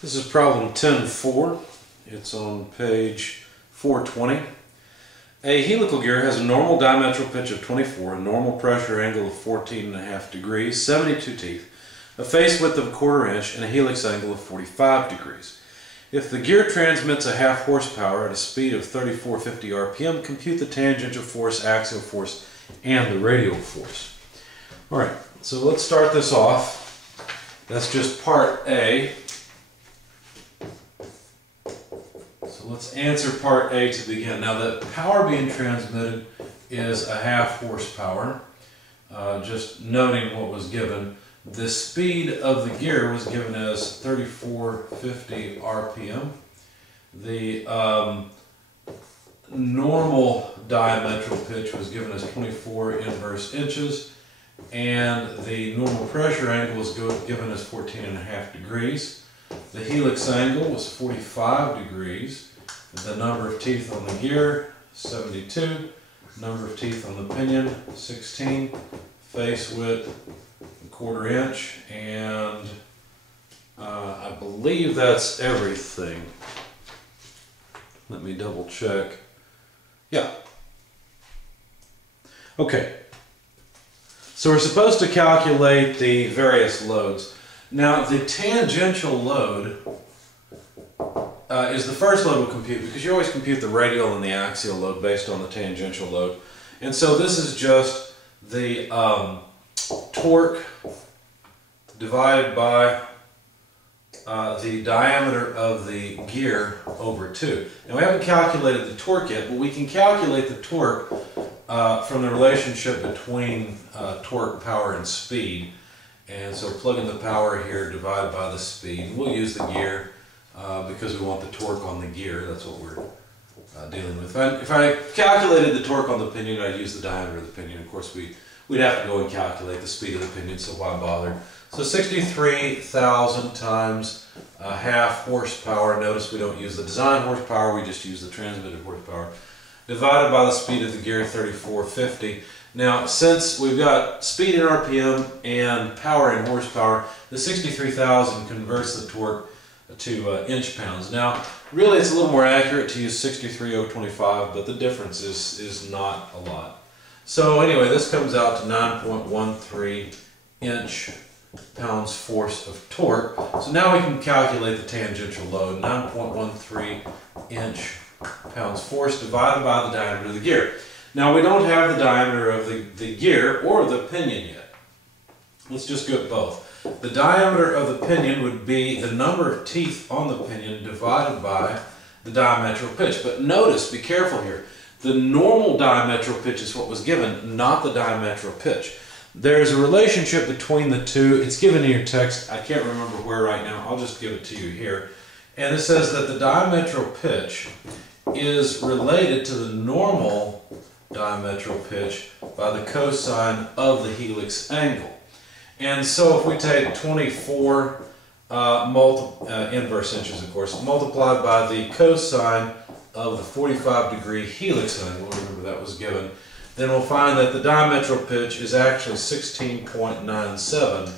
This is problem 10.4. It's on page 420. A helical gear has a normal diametral pitch of 24, a normal pressure angle of 14.5 degrees, 72 teeth, a face width of 1/4 inch, and a helix angle of 45 degrees. If the gear transmits a half horsepower at a speed of 3450 RPM, compute the tangential force, axial force, and the radial force. Alright, so let's start this off. That's just part A. So let's answer part A to begin. Now the power being transmitted is a half horsepower. Just noting what was given. The speed of the gear was given as 3450 RPM. The normal diametral pitch was given as 24 inverse inches. And the normal pressure angle was given as 14.5 degrees. The helix angle was 45 degrees. The number of teeth on the gear, 72. Number of teeth on the pinion, 16. Face width, 1/4 inch. And I believe that's everything. Let me double check. Yeah. Okay. So we're supposed to calculate the various loads. Now the tangential load is the first load we'll compute, because you always compute the radial and the axial load based on the tangential load. And so this is just the torque divided by the diameter of the gear over 2. Now we haven't calculated the torque yet, but we can calculate the torque from the relationship between torque, power, and speed. And so plug in the power here divided by the speed. We'll use the gear because we want the torque on the gear. That's what we're dealing with. If I calculated the torque on the pinion, I'd use the diameter of the pinion. Of course, we'd have to go and calculate the speed of the pinion, so why bother? So 63,000 times half horsepower. Notice we don't use the design horsepower, we just use the transmitted horsepower. Divided by the speed of the gear, 3450. Now, since we've got speed in RPM and power in horsepower, the 63,000 converts the torque to inch-pounds. Now, really it's a little more accurate to use 63,025, but the difference is not a lot. So anyway, this comes out to 9.13 inch-pounds force of torque. So now we can calculate the tangential load, 9.13 inch-pounds force divided by the diameter of the gear. Now we don't have the diameter of the gear or the pinion yet. Let's just get both. The diameter of the pinion would be the number of teeth on the pinion divided by the diametral pitch. But notice, be careful here, the normal diametral pitch is what was given, not the diametral pitch. There's a relationship between the two. It's given in your text. I can't remember where right now. I'll just give it to you here. And it says that the diametral pitch is related to the normal diametral pitch by the cosine of the helix angle. And so if we take 24 inverse inches, of course, multiplied by the cosine of the 45-degree helix angle, remember that was given, then we'll find that the diametral pitch is actually 16.97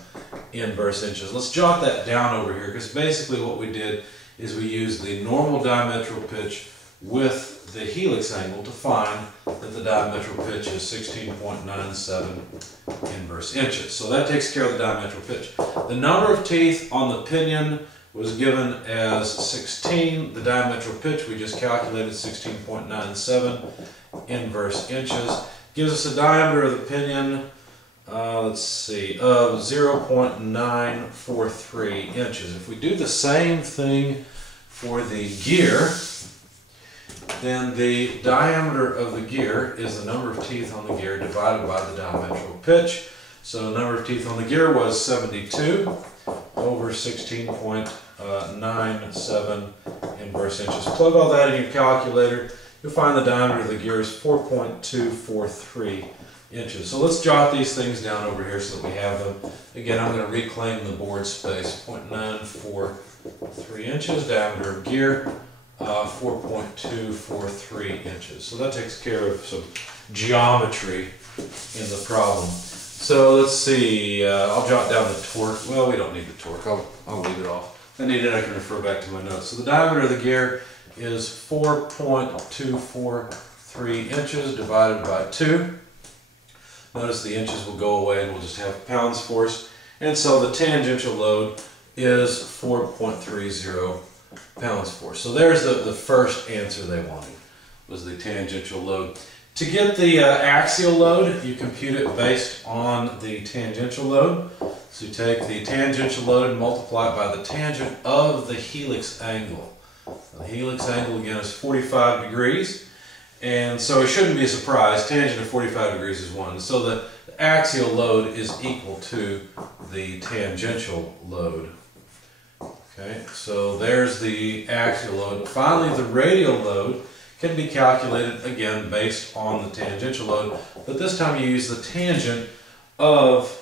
inverse inches. Let's jot that down over here, because basically what we did is we used the normal diametral pitch with the helix angle to find that the diametral pitch is 16.97 inverse inches. So that takes care of the diametral pitch. The number of teeth on the pinion was given as 16. The diametral pitch we just calculated, 16.97 inverse inches. Gives us a diameter of the pinion, let's see, of 0.943 inches. If we do the same thing for the gear, then the diameter of the gear is the number of teeth on the gear divided by the diametral pitch. So the number of teeth on the gear was 72 over 16.97 inverse inches. Plug all that in your calculator. You'll find the diameter of the gear is 4.243 inches. So let's jot these things down over here so that we have them. Again, I'm going to reclaim the board space. 0.943 inches, diameter of gear. 4.243 inches. So that takes care of some geometry in the problem. So let's see, I'll jot down the torque. Well, we don't need the torque. I'll leave it off. I need it, I can refer back to my notes. So the diameter of the gear is 4.243 inches divided by 2. Notice the inches will go away and we'll just have pounds force. And so the tangential load is 4.30 pounds force. So there's the first answer they wanted, was the tangential load. To get the axial load, you compute it based on the tangential load. So you take the tangential load and multiply it by the tangent of the helix angle. The helix angle again is 45 degrees. And so it shouldn't be a surprise, tangent of 45 degrees is 1. So the axial load is equal to the tangential load. Okay, so there's the axial load. Finally, the radial load can be calculated again based on the tangential load, but this time you use the tangent of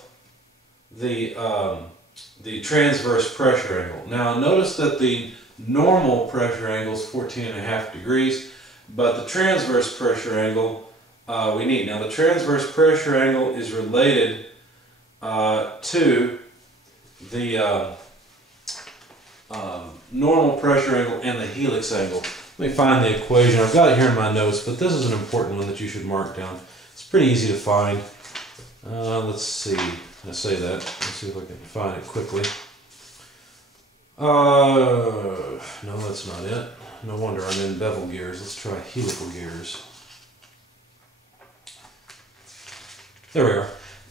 the transverse pressure angle. Now notice that the normal pressure angle is 14.5 degrees, but the transverse pressure angle we need. Now the transverse pressure angle is related to the normal pressure angle and the helix angle. Let me find the equation. I've got it here in my notes, but this is an important one that you should mark down. It's pretty easy to find. Let's see. I say that. Let's see if I can find it quickly. No, that's not it. No wonder I'm in bevel gears. Let's try helical gears. There we are.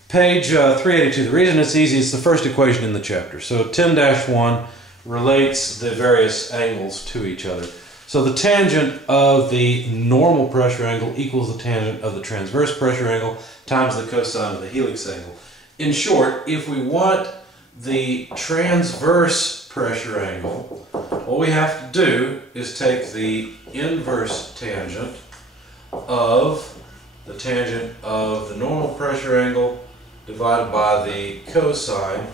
Page 382. The reason it's easy is the first equation in the chapter. So 10-1 relates the various angles to each other. So the tangent of the normal pressure angle equals the tangent of the transverse pressure angle times the cosine of the helix angle. In short, if we want the transverse pressure angle, what we have to do is take the inverse tangent of the normal pressure angle divided by the cosine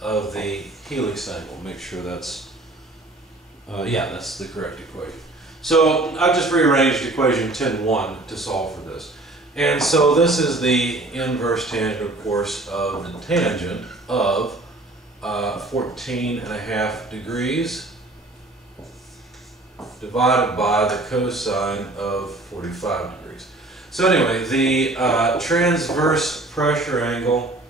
of the helix angle. Make sure that's yeah, that's the correct equation. So I've just rearranged equation 10-1 to solve for this. And so this is the inverse tangent, of course, of the tangent of 14.5 degrees divided by the cosine of 45 degrees. So anyway, the transverse pressure angle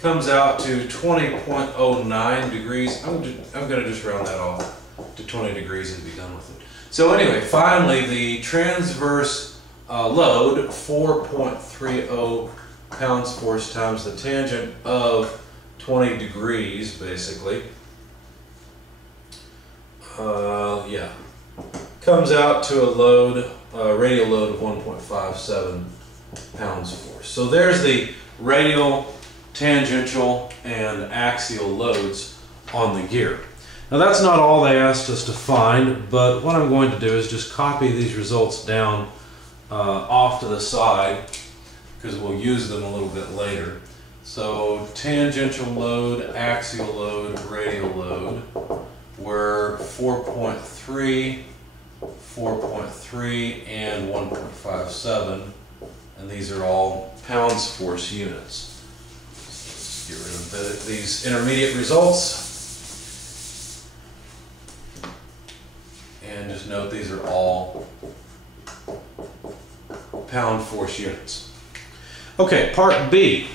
comes out to 20.09 degrees. I'm going to just round that off to 20 degrees and be done with it. So anyway, finally the transverse load, 4.30 pounds force times the tangent of 20 degrees, basically, yeah, comes out to a load, radial load of 1.57 pounds force. So there's the radial, tangential, and axial loads on the gear. Now that's not all they asked us to find, but what I'm going to do is just copy these results down off to the side, because we'll use them a little bit later. So tangential load, axial load, radial load were 4.3, 4.3, and 1.57, and these are all pounds force units. So let's get rid of these intermediate results. And just note these are all pound force units. Okay, part B,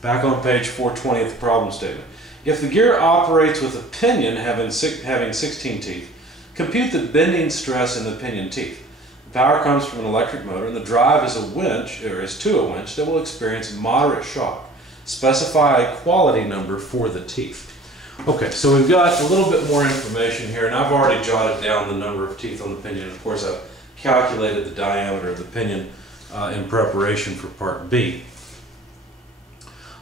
back on page 420 of the problem statement. If the gear operates with a pinion having 16 teeth, compute the bending stress in the pinion teeth. The power comes from an electric motor and the drive is a winch, or is to a winch, that will experience moderate shock. Specify a quality number for the teeth. Okay, so we've got a little bit more information here, and I've already jotted down the number of teeth on the pinion. Of course, I've calculated the diameter of the pinion in preparation for part B.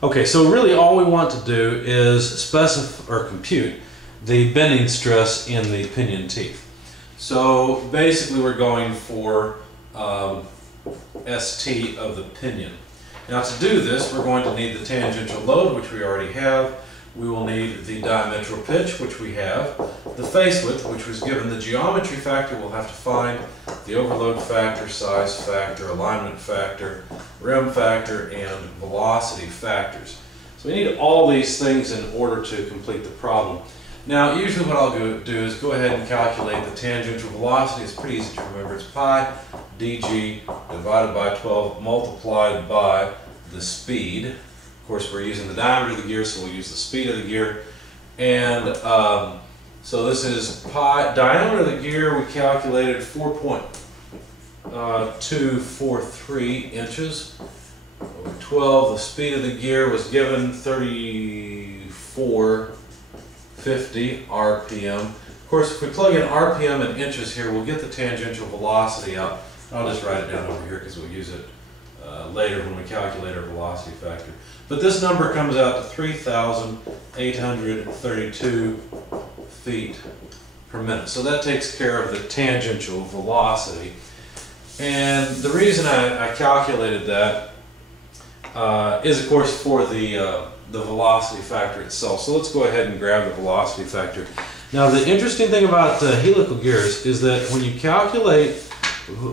Okay, so really all we want to do is specify or compute the bending stress in the pinion teeth. So basically we're going for ST of the pinion. Now to do this, we're going to need the tangential load, which we already have. We will need the diametral pitch, which we have, the face width, which was given, the geometry factor we'll have to find, the overload factor, size factor, alignment factor, rim factor, and velocity factors. So we need all these things in order to complete the problem. Now, usually what I'll do is go ahead and calculate the tangential velocity. It's pretty easy to remember. It's pi dg divided by 12 multiplied by the speed. Of course, we're using the diameter of the gear, so we'll use the speed of the gear. And so this is pi, diameter of the gear, we calculated 4.243 inches over 12. The speed of the gear was given 3450 RPM. Of course, if we plug in RPM in inches here, we'll get the tangential velocity out. I'll just write it down over here because we'll use it later when we calculate our velocity factor. But this number comes out to 3,832 feet per minute. So that takes care of the tangential velocity. And the reason I calculated that is, of course, for the velocity factor itself. So let's go ahead and grab the velocity factor. Now, the interesting thing about helical gears is that when you calculate,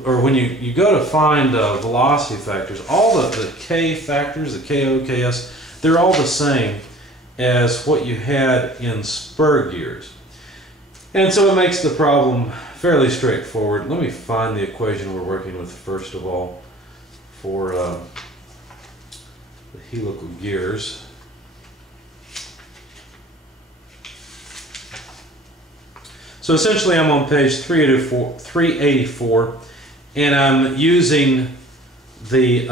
or when you go to find velocity factors, all the K factors, the KO, KS, they're all the same as what you had in spur gears. And so it makes the problem fairly straightforward. Let me find the equation we're working with first of all for the helical gears. So essentially I'm on page 384 and I'm using the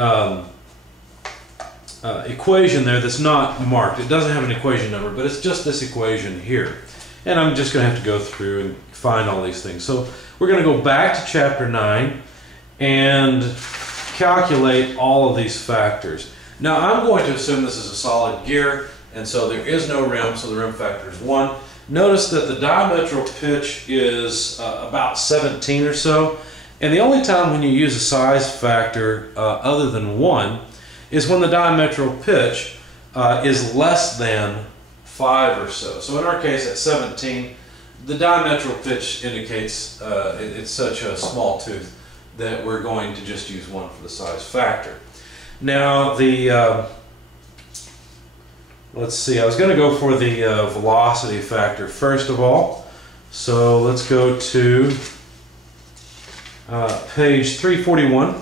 equation there that's not marked. It doesn't have an equation number, but it's just this equation here. And I'm just going to have to go through and find all these things. So we're going to go back to chapter 9 and calculate all of these factors. Now I'm going to assume this is a solid gear, and so there is no rim, so the rim factor is 1. Notice that the diametral pitch is about 17 or so, and the only time when you use a size factor other than 1 is when the diametral pitch is less than 5 or so. So in our case at 17, the diametral pitch indicates it's such a small tooth that we're going to just use 1 for the size factor. Now the let's see, I was going to go for the velocity factor first of all. So let's go to page 341.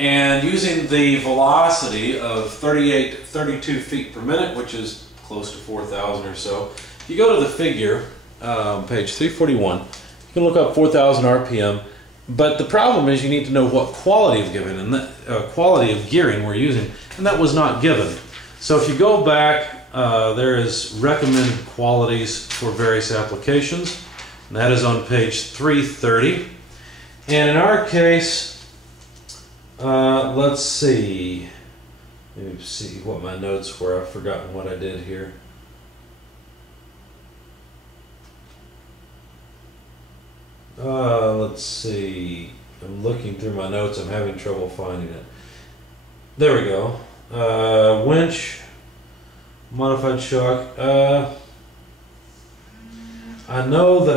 And using the velocity of 32 feet per minute, which is close to 4,000 or so, if you go to the figure, page 341, you can look up 4,000 RPM. But the problem is you need to know what quality of quality of gearing we're using, and that was not given. So if you go back, there is recommended qualities for various applications, and that is on page 330. And in our case, let's see. Let me see what my notes were. I've forgotten what I did here. Let's see. I'm looking through my notes. I'm having trouble finding it. There we go. Winch, modified shock. I know that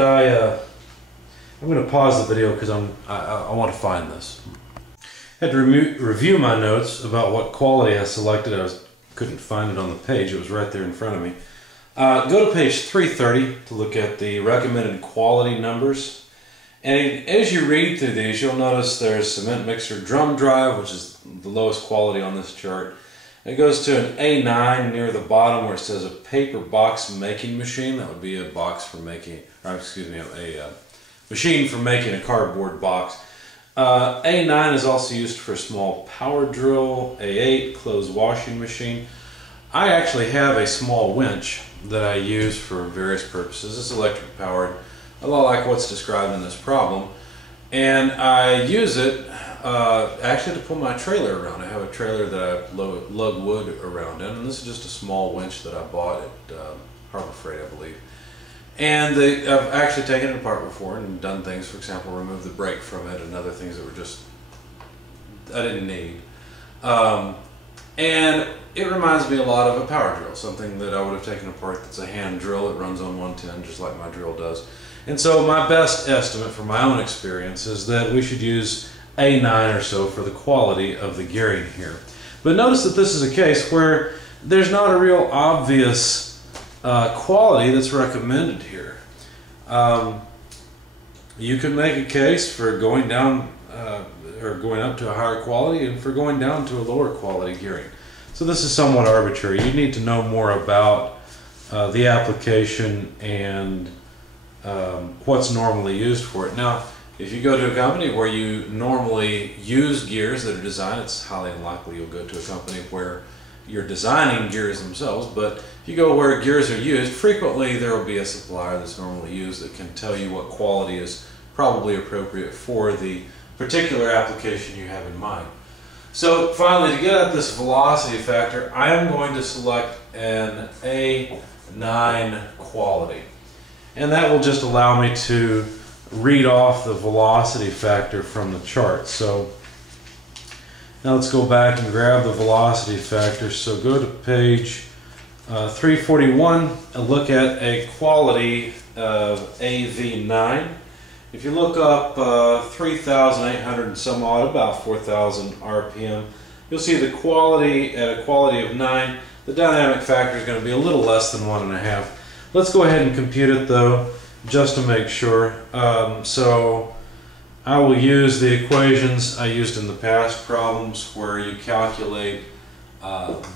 I'm going to pause the video because I want to find this. I had to review my notes about what quality I selected. Couldn't find it on the page. It was right there in front of me. Go to page 330 to look at the recommended quality numbers. And as you read through these, you'll notice there's cement mixer drum drive, which is the lowest quality on this chart. It goes to an A9 near the bottom where it says a paper box making machine. That would be a box for making, or excuse me, a machine for making a cardboard box. A9 is also used for a small power drill. A8, closed washing machine. I actually have a small winch that I use for various purposes. It's electric powered, a lot like what's described in this problem. And I use it actually to pull my trailer around. I have a trailer that I lug wood around in, and this is just a small winch that I bought at Harbor Freight, I believe. And I've actually taken it apart before and done things, for example, remove the brake from it and other things that were just, I didn't need. And it reminds me a lot of a power drill, something that I would have taken apart that's a hand drill. It runs on 110 just like my drill does. And so my best estimate from my own experience is that we should use A9 or so for the quality of the gearing here. But notice that this is a case where there's not a real obvious quality that's recommended here. You can make a case for going down or going up to a higher quality and for going down to a lower quality gearing. So this is somewhat arbitrary. You need to know more about the application and what's normally used for it. Now, if you go to a company where you normally use gears that are designed, it's highly unlikely you'll go to a company where you're designing gears themselves, but if you go where gears are used, frequently there will be a supplier that's normally used that can tell you what quality is probably appropriate for the particular application you have in mind. So finally, to get at this velocity factor, I am going to select an A9 quality. And that will just allow me to read off the velocity factor from the chart. So now let's go back and grab the velocity factor. So go to page 341 and look at a quality of AV9. If you look up 3,800 and some odd, about 4,000 RPM, you'll see the quality at a quality of 9. The dynamic factor is going to be a little less than 1.5. Let's go ahead and compute it though, just to make sure. So I will use the equations I used in the past problems where you calculate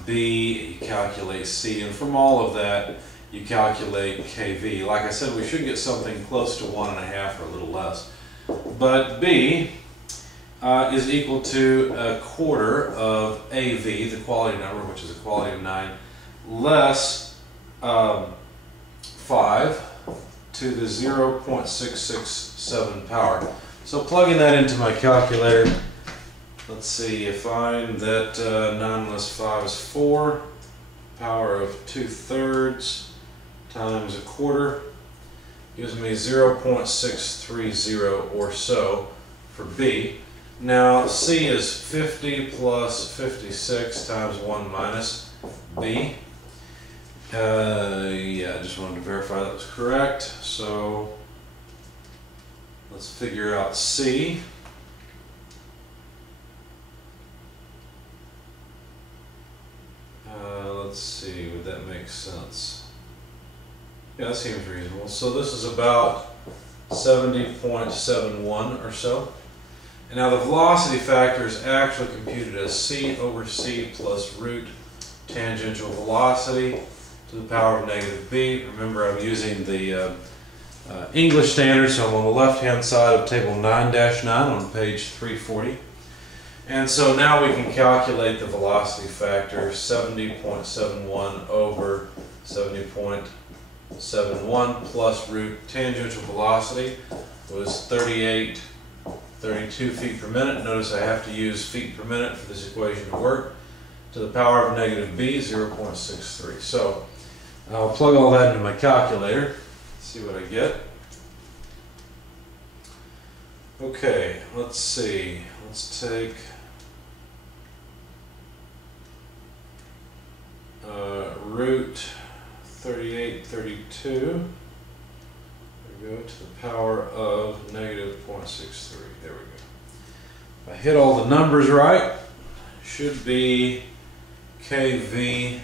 B, you calculate C, and from all of that you calculate kV. Like I said, we should get something close to 1.5 or a little less. But B is equal to 1/4 of AV, the quality number, which is a quality of 9, less 5 to the 0.667 power. So plugging that into my calculator, let's see, you find that 9 less 5 is 4, power of 2/3 times 1/4 gives me 0.630 or so for B. Now C is 50 plus 56 times 1 minus B. Yeah, I just wanted to verify that was correct. So let's figure out C. Let's see, would that make sense? Yeah, that seems reasonable. So this is about 70.71 or so. And now the velocity factor is actually computed as C over C plus root tangential velocity to the power of negative B. Remember, I'm using the English standard, so I'm on the left-hand side of table 9-9 on page 340. And so now we can calculate the velocity factor, 70.71 over 70.71 plus root tangential velocity was 32 feet per minute. Notice I have to use feet per minute for this equation to work. To the power of negative B, 0.63. So I'll plug all that into my calculator, see what I get. Okay, let's see. Let's take root 3832. There we go, to the power of negative 0.63. There we go. If I hit all the numbers right, should be kV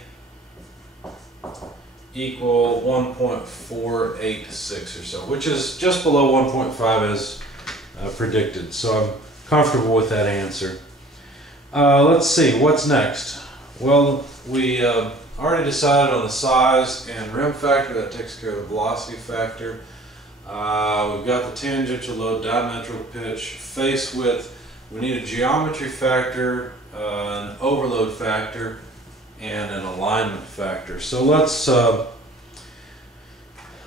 equal 1.486 or so, which is just below 1.5 as predicted. So I'm comfortable with that answer. Let's see, what's next? Well, we already decided on the size and rim factor. That takes care of the velocity factor. We've got the tangential load, diametral pitch, face width. We need a geometry factor, an overload factor, and an alignment factor. So let's go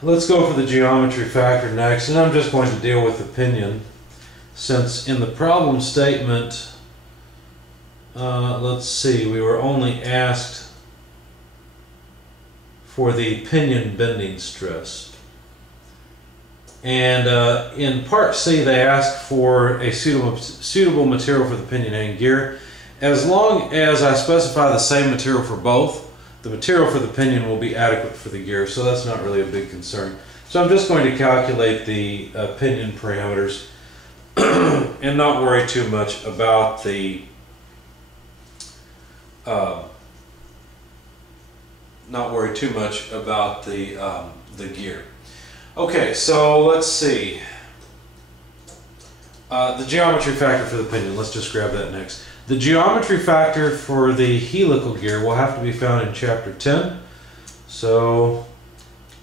for the geometry factor next, and I'm just going to deal with the pinion, since in the problem statement, let's see, we were only asked for the pinion bending stress. And in part C, they asked for a suitable material for the pinion and gear. As long as I specify the same material for both, the material for the pinion will be adequate for the gear, so that's not really a big concern. So I'm just going to calculate the pinion parameters and not worry too much about the not worry too much about the gear. Okay, so let's see. The geometry factor for the pinion, let's just grab that next. The geometry factor for the helical gear will have to be found in Chapter 10. So,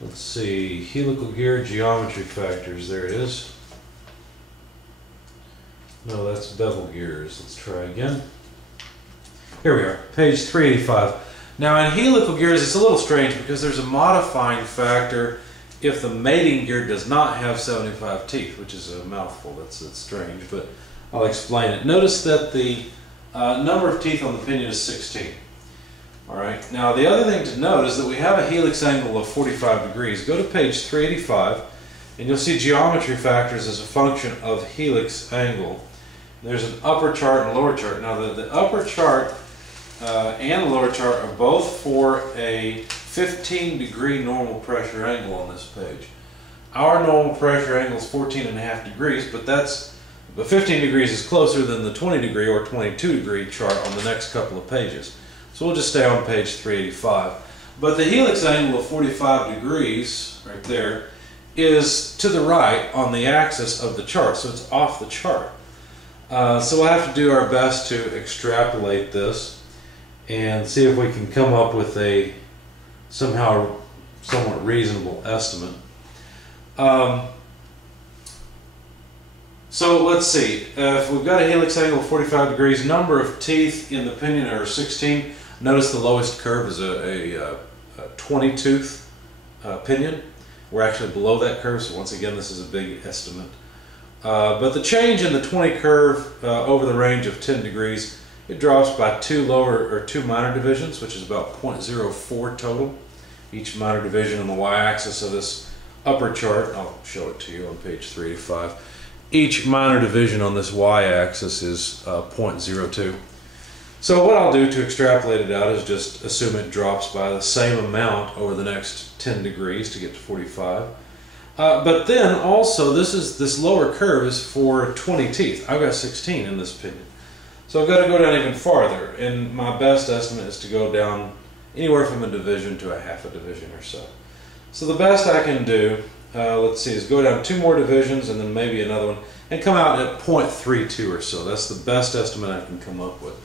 let's see, helical gear geometry factors, there it is. No, that's bevel gears. Let's try again. Here we are, page 385. Now in helical gears it's a little strange because there's a modifying factor if the mating gear does not have 75 teeth, which is a mouthful. That's strange, but I'll explain it. Notice that the number of teeth on the pinion is 16. Alright, now the other thing to note is that we have a helix angle of 45 degrees. Go to page 385 and you'll see geometry factors as a function of helix angle. There's an upper chart and a lower chart. Now the upper chart and the lower chart are both for a 15-degree normal pressure angle on this page. Our normal pressure angle is 14.5 degrees, but 15 degrees is closer than the 20-degree or 22-degree chart on the next couple of pages. So we'll just stay on page 385. But the helix angle of 45 degrees, right there, is to the right on the axis of the chart, so it's off the chart. So we'll have to do our best to extrapolate this and see if we can come up with a somehow somewhat reasonable estimate. So let's see, if we've got a helix angle of 45 degrees, number of teeth in the pinion are 16. Notice the lowest curve is a 20 tooth pinion. We're actually below that curve, so once again this is a big estimate. But the change in the 20 curve over the range of 10 degrees, it drops by two minor divisions, which is about 0.04 total. Each minor division on the y-axis of this upper chart, I'll show it to you on page 385. Each minor division on this y-axis is 0.02. So what I'll do to extrapolate it out is just assume it drops by the same amount over the next 10 degrees to get to 45. But then also this lower curve is for 20 teeth. I've got 16 in this pinion. So I've got to go down even farther, and my best estimate is to go down anywhere from a division to a half a division or so. So the best I can do, let's see, is go down 2 more divisions and then maybe another one, and come out at 0.32 or so. That's the best estimate I can come up with.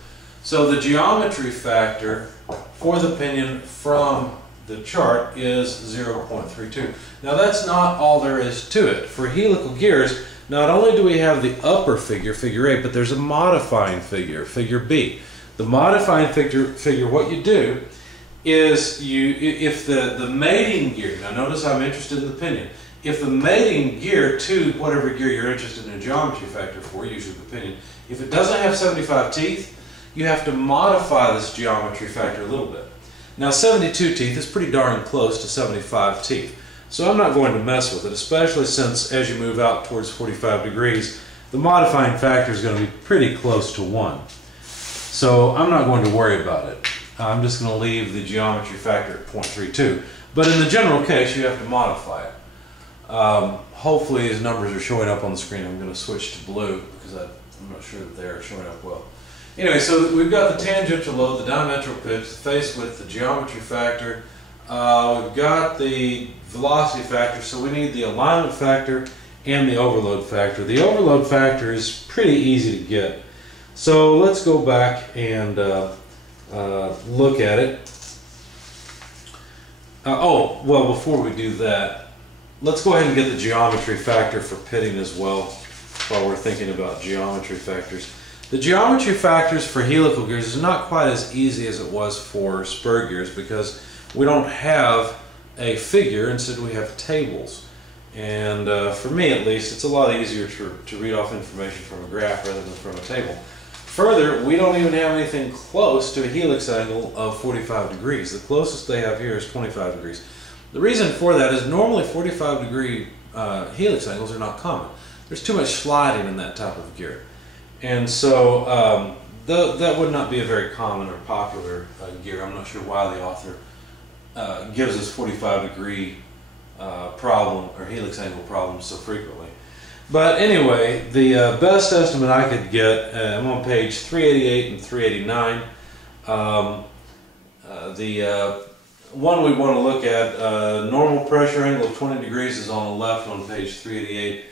So the geometry factor for the pinion from the chart is 0.32. Now that's not all there is to it. For helical gears, not only do we have the upper figure, figure A, but there's a modifying figure, figure B. The modifying figure, what you do is if the mating gear, now notice I'm interested in the pinion, if the mating gear to whatever gear you're interested in a geometry factor for, usually the pinion, if it doesn't have 75 teeth, you have to modify this geometry factor a little bit. Now 72 teeth is pretty darn close to 75 teeth. So I'm not going to mess with it, especially since as you move out towards 45 degrees, the modifying factor is going to be pretty close to 1. So I'm not going to worry about it. I'm just going to leave the geometry factor at 0.32. But in the general case, you have to modify it. Hopefully these numbers are showing up on the screen. I'm going to switch to blue because I'm not sure that they're showing up well. Anyway, so we've got the tangential load, the diametral pitch, the face width, the geometry factor. We've got the velocity factor, so we need the alignment factor and the overload factor. The overload factor is pretty easy to get. So let's go back and look at it. Oh, well, before we do that, let's go ahead and get the geometry factor for pitting as well while we're thinking about geometry factors. The geometry factors for helical gears is not quite as easy as it was for spur gears because we don't have a figure, instead we have tables. And for me at least, it's a lot easier to read off information from a graph rather than from a table. Further, we don't even have anything close to a helix angle of 45 degrees. The closest they have here is 25 degrees. The reason for that is normally 45 degree helix angles are not common. There's too much sliding in that type of gear. And so that would not be a very common or popular gear. I'm not sure why the author gives us 45 degree problem or helix angle problems so frequently. But anyway, the best estimate I could get, I'm on page 388 and 389. one we want to look at, normal pressure angle of 20 degrees is on the left on page 388.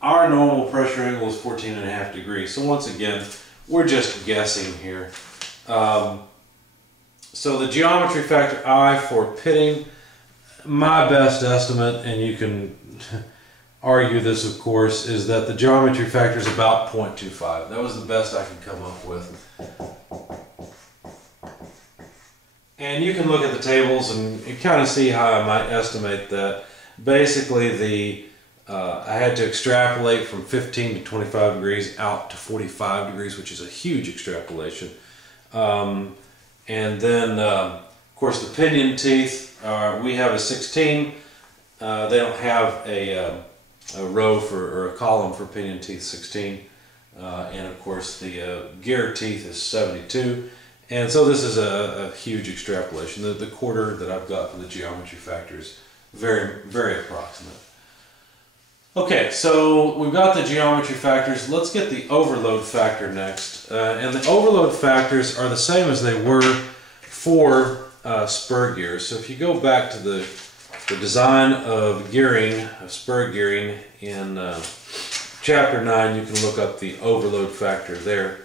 Our normal pressure angle is 14.5 degrees. So once again, we're just guessing here. So the geometry factor I for pitting, my best estimate, and you can argue this of course, is that the geometry factor is about 0.25. That was the best I could come up with. And you can look at the tables and kind of see how I might estimate that. Basically, I had to extrapolate from 15 to 25 degrees out to 45 degrees, which is a huge extrapolation. And then, of course, the pinion teeth, we have a 16. They don't have a row or a column for pinion teeth 16. And of course, the gear teeth is 72. And so this is a huge extrapolation. The quarter that I've got for the geometry factor is very, very approximate. Okay, so we've got the geometry factors. Let's get the overload factor next. And the overload factors are the same as they were for spur gears. So if you go back to the design of gearing, of spur gearing in chapter 9, you can look up the overload factor there.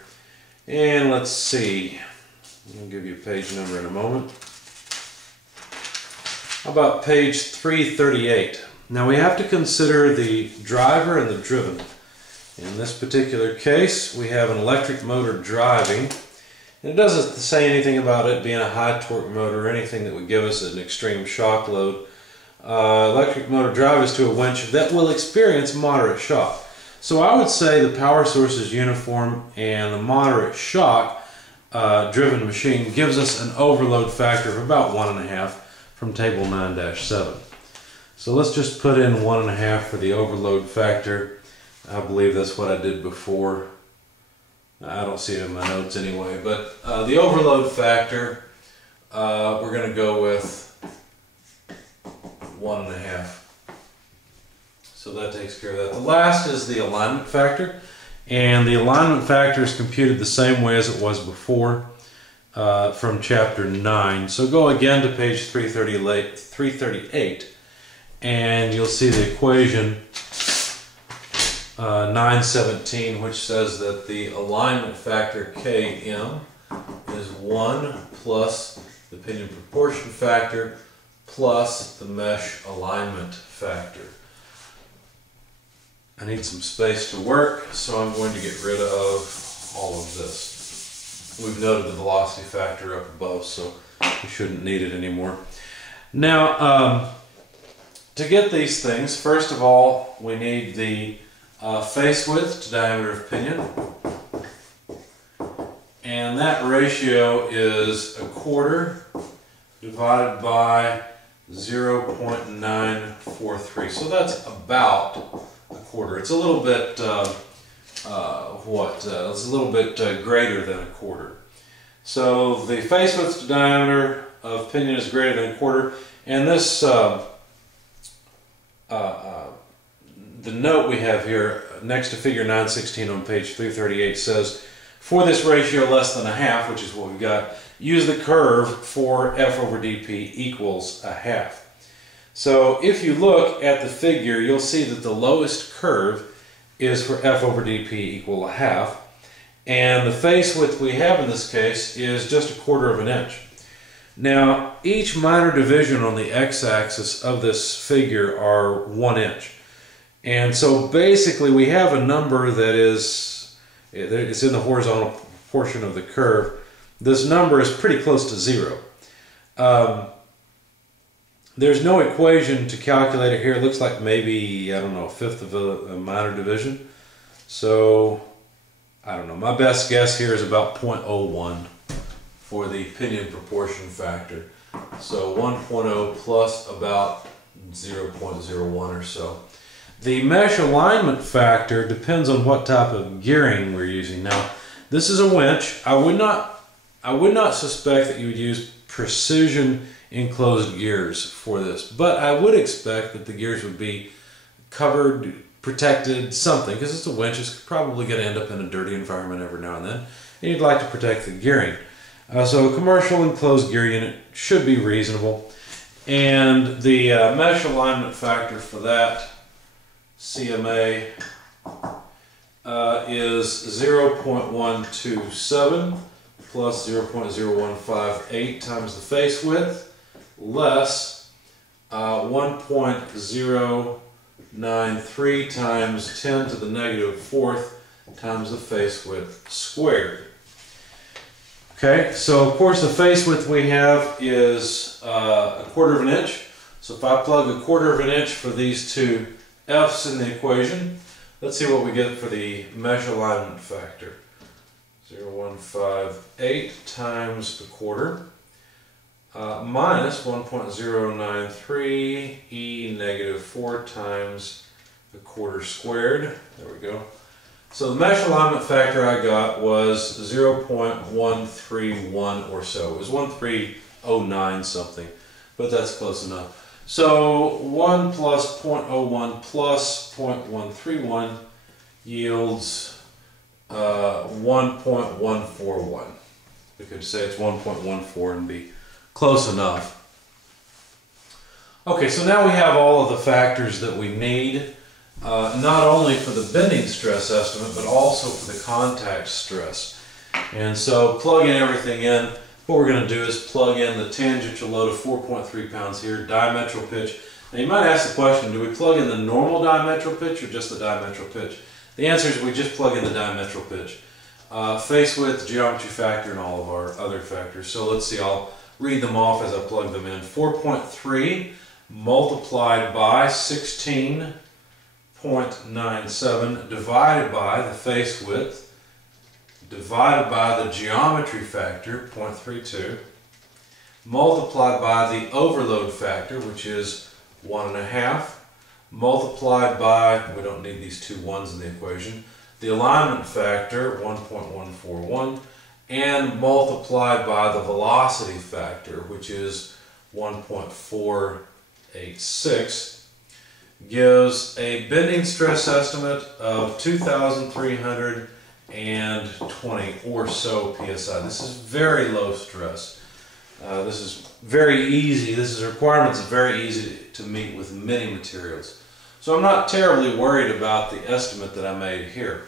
And let's see. I'll give you a page number in a moment. How about page 338? Now we have to consider the driver and the driven. In this particular case, we have an electric motor driving. And it doesn't say anything about it being a high torque motor or anything that would give us an extreme shock load. Electric motor drive is to a winch that will experience moderate shock. So I would say the power source is uniform and the moderate shock driven machine gives us an overload factor of about 1.5 from table 9-7. So let's just put in 1.5 for the overload factor. I believe that's what I did before. I don't see it in my notes anyway, but the overload factor, we're going to go with 1.5. So that takes care of that. The last is the alignment factor. And the alignment factor is computed the same way as it was before from chapter 9. So go again to page 338 and you'll see the equation 917, which says that the alignment factor Km is 1 plus the pinion proportion factor plus the mesh alignment factor. I need some space to work, so I'm going to get rid of all of this. We've noted the velocity factor up above, so we shouldn't need it anymore. Now, to get these things, first of all, we need the face width to diameter of pinion. And that ratio is 1/4 divided by 0.943. So that's about 1/4. It's a little bit, it's a little bit greater than 1/4. So the face width to diameter of pinion is greater than 1/4, and this, the note we have here next to figure 916 on page 338 says, for this ratio less than 1/2, which is what we've got, use the curve for F over dP equals 1/2. So if you look at the figure, you'll see that the lowest curve is for F over dP equal 1/2. And the face width we have in this case is just 1/4 inch. Now, each minor division on the x-axis of this figure are 1 inch. And so basically we have a number that is, it's in the horizontal portion of the curve. This number is pretty close to 0. There's no equation to calculate it here. It looks like maybe, I don't know, 1/5 of a minor division. So, I don't know. My best guess here is about 0.01 for the pinion proportion factor. So 1.0 plus about 0.01 or so. The mesh alignment factor depends on what type of gearing we're using. Now, this is a winch. I would not suspect that you would use precision enclosed gears for this, but I would expect that the gears would be covered, protected, something, because it's a winch. It's probably going to end up in a dirty environment every now and then, and you'd like to protect the gearing. So a commercial enclosed gear unit should be reasonable. And the mesh alignment factor for that CMA is 0.127 plus 0.0158 times the face width less 1.093 times 10 to the negative fourth times the face width squared. Okay, so of course the face width we have is 1/4 of an inch. So if I plug 1/4 of an inch for these two F's in the equation, let's see what we get for the mesh alignment factor. 0.158 times 1/4 minus 1.093 e negative 4 times 1/4 squared. There we go. So the mesh alignment factor I got was 0.131 or so. It was 1309 something, but that's close enough. So 1 plus 0.01 plus 0.131 yields 1.141. We could say it's 1.14 and be close enough. Okay, so now we have all of the factors that we need, not only for the bending stress estimate, but also for the contact stress. And so plugging everything in, what we're going to do is plug in the tangential load of 4.3 pounds here, diametral pitch. Now you might ask the question, do we plug in the normal diametral pitch or just the diametral pitch? The answer is we just plug in the diametral pitch. Face width, geometry factor, and all of our other factors. So let's see, I'll read them off as I plug them in. 4.3 multiplied by 16.97 divided by the face width divided by the geometry factor, 0.32, multiplied by the overload factor, which is 1.5, multiplied by, we don't need these two ones in the equation, the alignment factor, 1.141, and multiplied by the velocity factor, which is 1.486, gives a bending stress estimate of 2,320 or so psi. This is very low stress. This is very easy. This is requirements very easy to meet with many materials. So I'm not terribly worried about the estimate that I made here.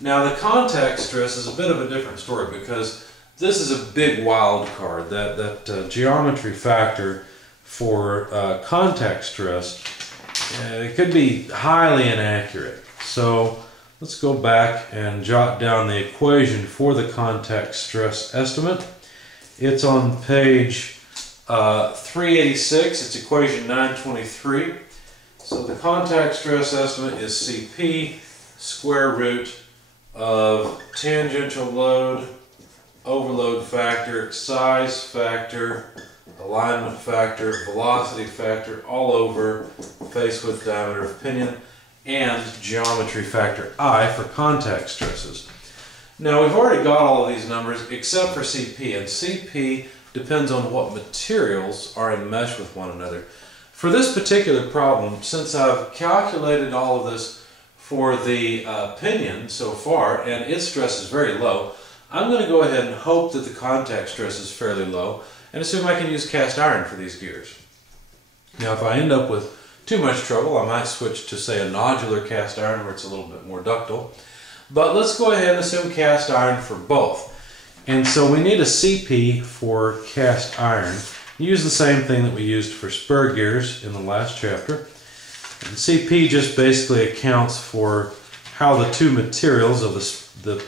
Now the contact stress is a bit of a different story because this is a big wild card. That geometry factor for contact stress, it could be highly inaccurate. So let's go back and jot down the equation for the contact stress estimate. It's on page 386. It's equation 923. So the contact stress estimate is CP square root of tangential load, overload factor, size factor, alignment factor, velocity factor, all over face width, diameter of pinion, and geometry factor I for contact stresses. Now we've already got all of these numbers except for CP, and CP depends on what materials are in mesh with one another. For this particular problem, since I've calculated all of this for the pinion so far, and its stress is very low, I'm going to go ahead and hope that the contact stress is fairly low, and assume I can use cast iron for these gears. Now if I end up with too much trouble, I might switch to, say, a nodular cast iron where it's a little bit more ductile. But let's go ahead and assume cast iron for both. And so we need a CP for cast iron. Use the same thing that we used for spur gears in the last chapter. And CP just basically accounts for how the two materials of the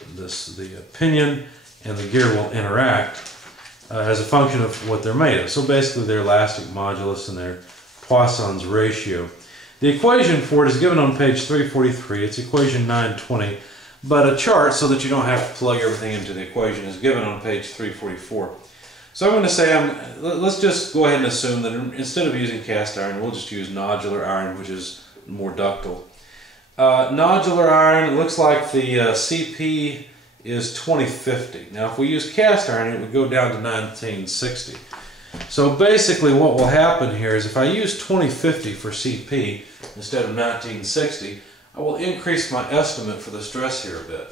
pinion and the gear will interact as a function of what they're made of. So basically their elastic modulus and their Poisson's ratio. The equation for it is given on page 343. It's equation 920. But a chart, so that you don't have to plug everything into the equation, is given on page 344. So I'm going to say, let's just go ahead and assume that instead of using cast iron, we'll just use nodular iron, which is more ductile. Nodular iron, it looks like the CP is 2050. Now if we use cast iron, it would go down to 1960. So basically what will happen here is if I use 2050 for CP instead of 1960, I will increase my estimate for the stress here a bit.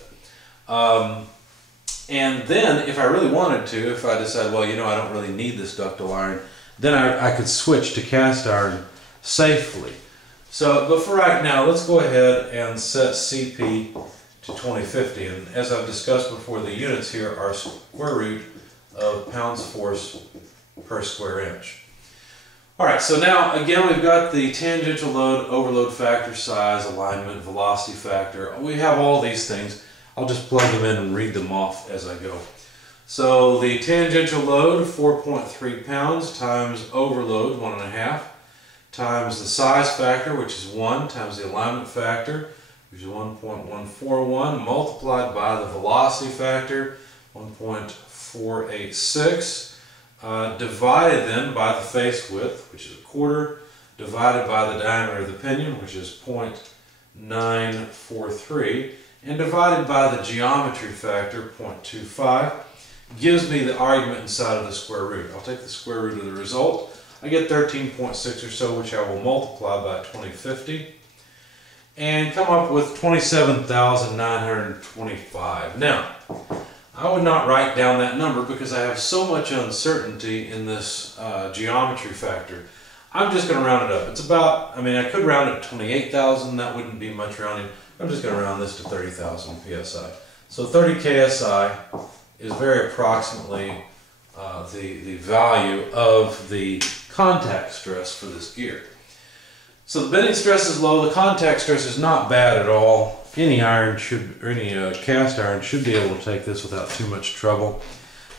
And then if I really wanted to, if I decide, well, you know, I don't really need this ductile iron, then I could switch to cast iron safely. So, but for right now, let's go ahead and set CP to 2050. And as I've discussed before, the units here are square root of pounds force per square inch. All right, so now again we've got the tangential load, overload factor, size, alignment, velocity factor. We have all these things. I'll just plug them in and read them off as I go. So the tangential load, 4.3 pounds, times overload, 1.5, times the size factor, which is 1, times the alignment factor, which is 1.141, multiplied by the velocity factor, 1.486, divided then by the face width, which is 1/4, divided by the diameter of the pinion, which is 0.943, and divided by the geometry factor, 0.25, gives me the argument inside of the square root. I'll take the square root of the result. I get 13.6 or so, which I will multiply by 2050, and come up with 27,925. Now, I would not write down that number because I have so much uncertainty in this geometry factor. I'm just going to round it up. It's about, I mean, I could round it to 28,000. That wouldn't be much rounding. I'm just going to round this to 30,000 psi. So 30 ksi is very approximately the value of the contact stress for this gear. So the bending stress is low. The contact stress is not bad at all. Any iron should, or any cast iron should be able to take this without too much trouble.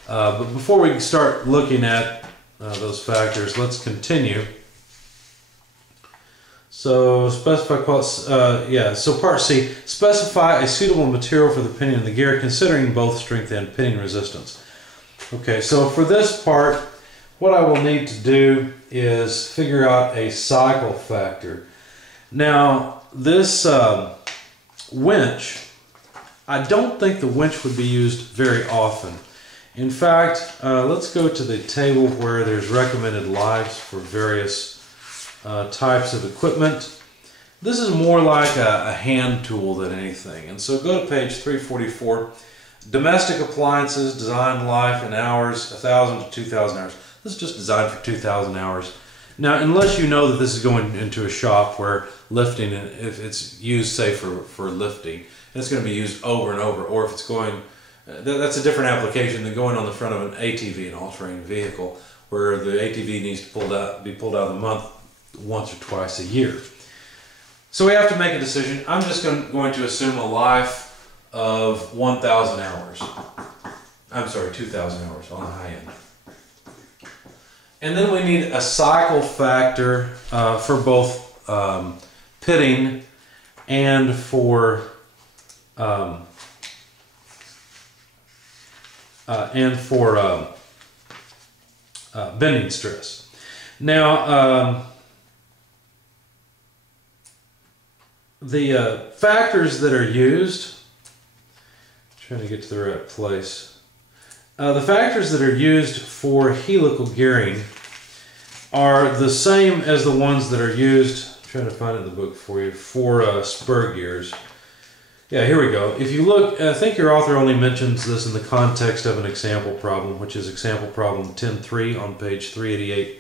But before we start looking at those factors, let's continue. So specify, so part C, specify a suitable material for the pinion of the gear considering both strength and pinion resistance. Okay, so for this part, what I will need to do is figure out a cycle factor. Now, this winch, I don't think the winch would be used very often. In fact, let's go to the table where there's recommended lives for various types of equipment. This is more like a hand tool than anything. And so go to page 344. Domestic appliances, design life in hours, 1,000 to 2,000 hours. This is just designed for 2,000 hours. Now, unless you know that this is going into a shop where lifting, if it's used, say, for lifting, and it's going to be used over and over, or if it's going, that's a different application than going on the front of an ATV, an all-terrain vehicle, where the ATV needs to be pulled out of the month once or twice a year. So we have to make a decision. I'm just going to assume a life of 1,000 hours. I'm sorry, 2,000 hours on the high end. And then we need a cycle factor for both pitting and for bending stress. Now, the factors that are used, trying to get to the right place. The factors that are used for helical gearing are the same as the ones that are used, I'm trying to find it in the book for you, for spur gears. Yeah, here we go. If you look, I think your author only mentions this in the context of an example problem, which is example problem 10.3 on page 388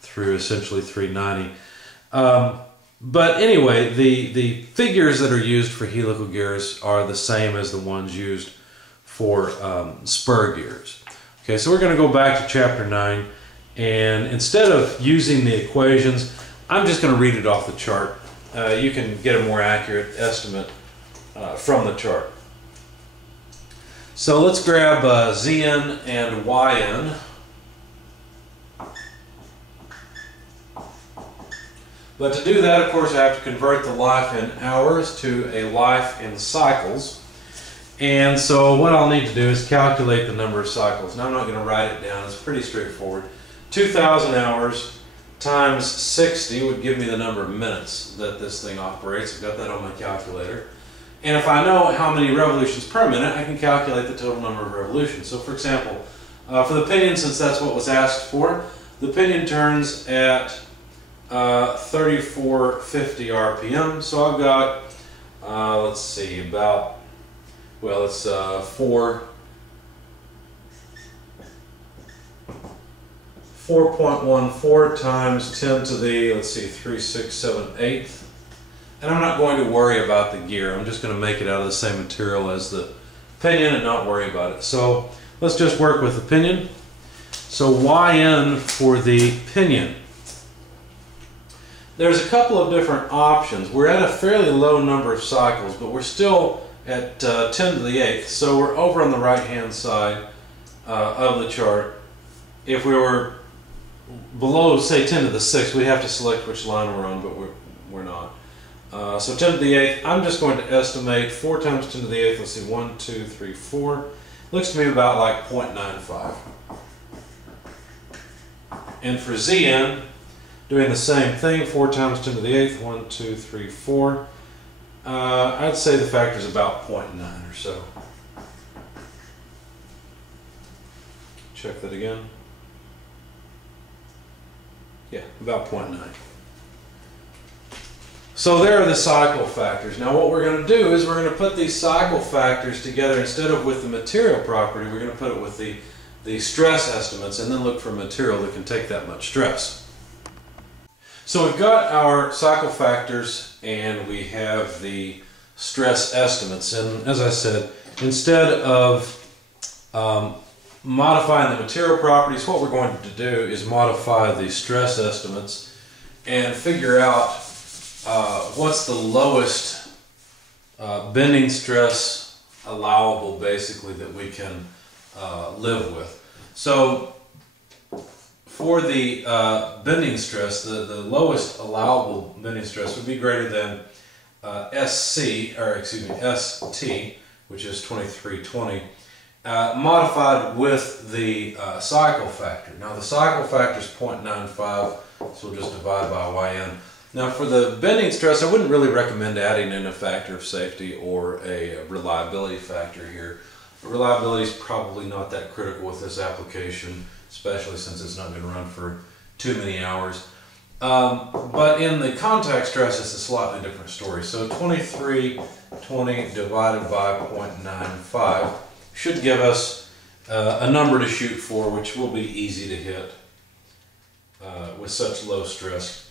through essentially 390. But anyway, the figures that are used for helical gears are the same as the ones used for spur gears. Okay, so we're going to go back to chapter 9, and instead of using the equations, I'm just going to read it off the chart. You can get a more accurate estimate from the chart. So let's grab Zn and Yn. But to do that, of course, I have to convert the life in hours to a life in cycles. And so what I'll need to do is calculate the number of cycles. Now I'm not going to write it down, it's pretty straightforward. 2,000 hours times 60 would give me the number of minutes that this thing operates. I've got that on my calculator. And if I know how many revolutions per minute, I can calculate the total number of revolutions. So for example, for the pinion, since that's what was asked for, the pinion turns at 3450 RPM. So I've got, let's see, about, well, it's 4 4.14 times 10 to the, let's see, 3.678. And I'm not going to worry about the gear. I'm just going to make it out of the same material as the pinion and not worry about it. So let's just work with the pinion. So YN for the pinion. There's a couple of different options. We're at a fairly low number of cycles, but we're still at 10 to the 8th. So we're over on the right-hand side of the chart. If we were below, say, 10 to the 6th, we'd have to select which line we're on, but we're not. So 10 to the 8th, I'm just going to estimate 4 times 10 to the 8th. Let's see, 1, 2, 3, 4. Looks to me about like 0.95. And for ZN, doing the same thing, 4 times 10 to the 8th, 1, 2, 3, 4. I'd say the factor is about 0.9 or so. Check that again. Yeah, about 0.9. So there are the cycle factors. Now what we're going to do is we're going to put these cycle factors together. Instead of with the material property, we're going to put it with the stress estimates and then look for material that can take that much stress. So we've got our cycle factors and we have the stress estimates. And as I said, instead of modifying the material properties, what we're going to do is modify the stress estimates and figure out what's the lowest bending stress allowable, basically, that we can live with. So for the bending stress, the lowest allowable bending stress would be greater than ST, which is 2320, modified with the cycle factor. Now the cycle factor is 0.95, so we'll just divide by YN. Now for the bending stress, I wouldn't really recommend adding in a factor of safety or a reliability factor here. Reliability is probably not that critical with this application, especially since it's not going to run for too many hours. But in the contact stress, it's a slightly different story. So 2320 divided by 0.95 should give us a number to shoot for, which will be easy to hit with such low stress.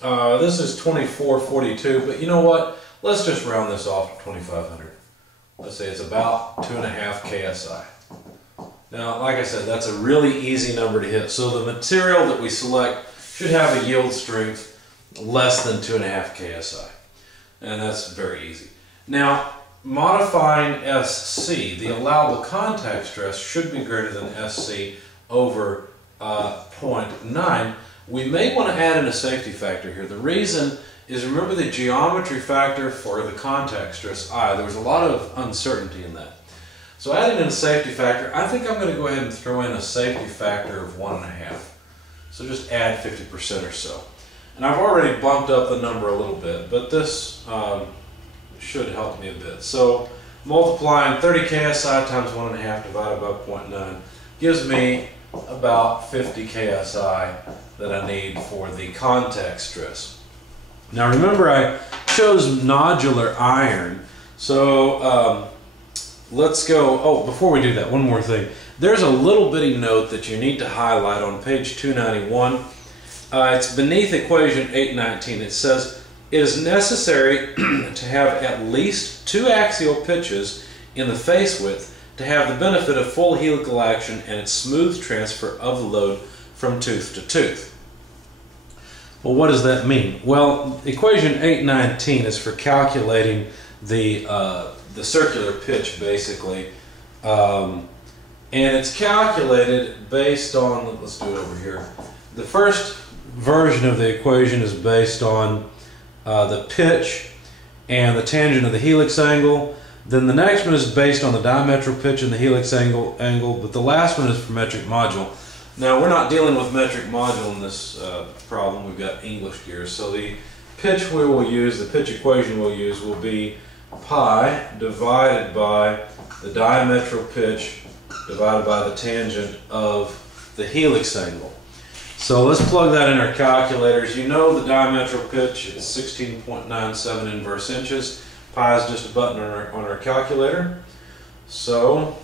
This is 2442, but you know what? Let's just round this off to 2500. Let's say it's about 2.5 KSI. Now, like I said, that's a really easy number to hit. So the material that we select should have a yield strength less than 2.5 KSI. And that's very easy. Now, modifying SC, the allowable contact stress should be greater than SC over 0.9. We may want to add in a safety factor here. The reason is, remember the geometry factor for the contact stress I. There was a lot of uncertainty in that. So adding in a safety factor, I think I'm going to go ahead and throw in a safety factor of 1.5. So just add 50% or so. And I've already bumped up the number a little bit, but this should help me a bit. So multiplying 30 KSI times 1.5 divided by 0.9 gives me about 50 KSI that I need for the contact stress. Now remember, I chose nodular iron, so let's go. Oh, before we do that, one more thing. There's a little bitty note that you need to highlight on page 291. It's beneath equation 819. It says, it is necessary to have at least 2 axial pitches in the face width to have the benefit of full helical action and its smooth transfer of the load from tooth to tooth. Well, what does that mean? Well, equation 819 is for calculating the circular pitch, basically. And it's calculated based on, let's do it over here. The first version of the equation is based on the pitch and the tangent of the helix angle. Then the next one is based on the diametral pitch and the helix angle, but the last one is for metric module. Now, we're not dealing with metric module in this problem. We've got English gears. So the pitch we will use, the pitch equation we'll use will be pi divided by the diametral pitch divided by the tangent of the helix angle. So let's plug that in our calculators. You know the diametral pitch is 16.97 inverse inches. Pi is just a button on our calculator. So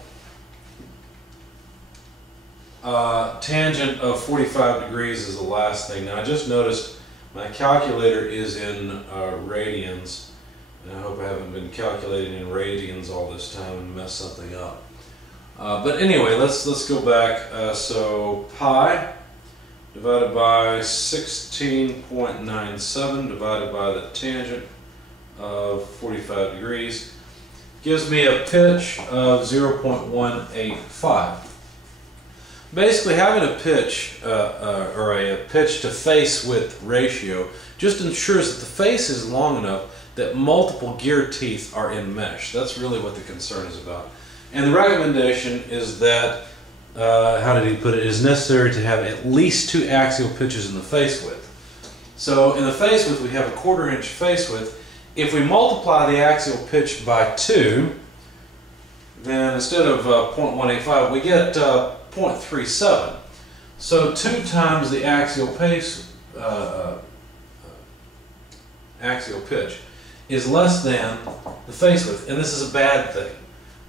tangent of 45 degrees is the last thing. Now I just noticed my calculator is in radians, and I hope I haven't been calculating in radians all this time and messed something up. But anyway, let's go back. So pi divided by 16.97 divided by the tangent of 45 degrees gives me a pitch of 0.185. Basically, having a pitch or a pitch to face width ratio just ensures that the face is long enough that multiple gear teeth are in mesh. That's really what the concern is about. And the recommendation is that, how did he put it, it is necessary to have at least 2 axial pitches in the face width. So in the face width we have a 1/4 inch face width. If we multiply the axial pitch by 2, then instead of 0.185 we get 0.37. So 2 times the axial pitch is less than the face width, and this is a bad thing.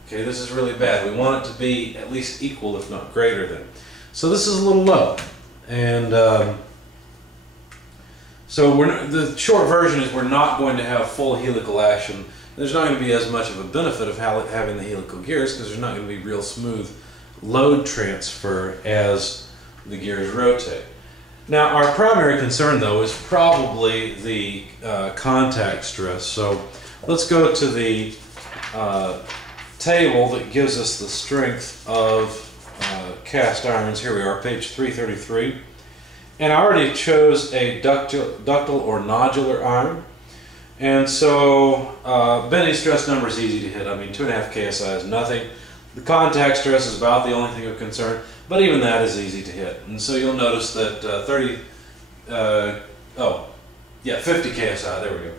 Okay, this is really bad. We want it to be at least equal, if not greater than. So this is a little low, and so the short version is we're not going to have full helical action. There's not going to be as much of a benefit of having the helical gears because there's not going to be real smooth load transfer as the gears rotate. Now our primary concern though is probably the contact stress. So let's go to the table that gives us the strength of cast irons. Here we are, page 333. And I already chose a ductile or nodular iron. And so bending stress number is easy to hit. I mean, 2.5 KSI is nothing. The contact stress is about the only thing of concern, but even that is easy to hit. And so you'll notice that 50 KSI, there we go.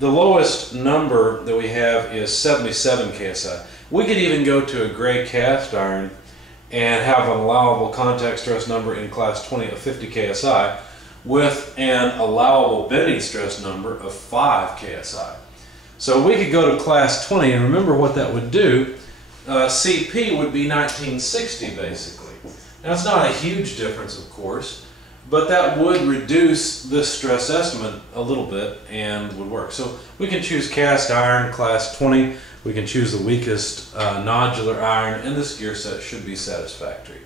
The lowest number that we have is 77 KSI. We could even go to a gray cast iron and have an allowable contact stress number in class 20 of 50 KSI with an allowable bending stress number of 5 KSI. So we could go to class 20, and remember what that would do. CP would be 1960 basically. Now it's not a huge difference, of course, but that would reduce this stress estimate a little bit and would work. So we can choose cast iron class 20, we can choose the weakest nodular iron, and this gear set should be satisfactory.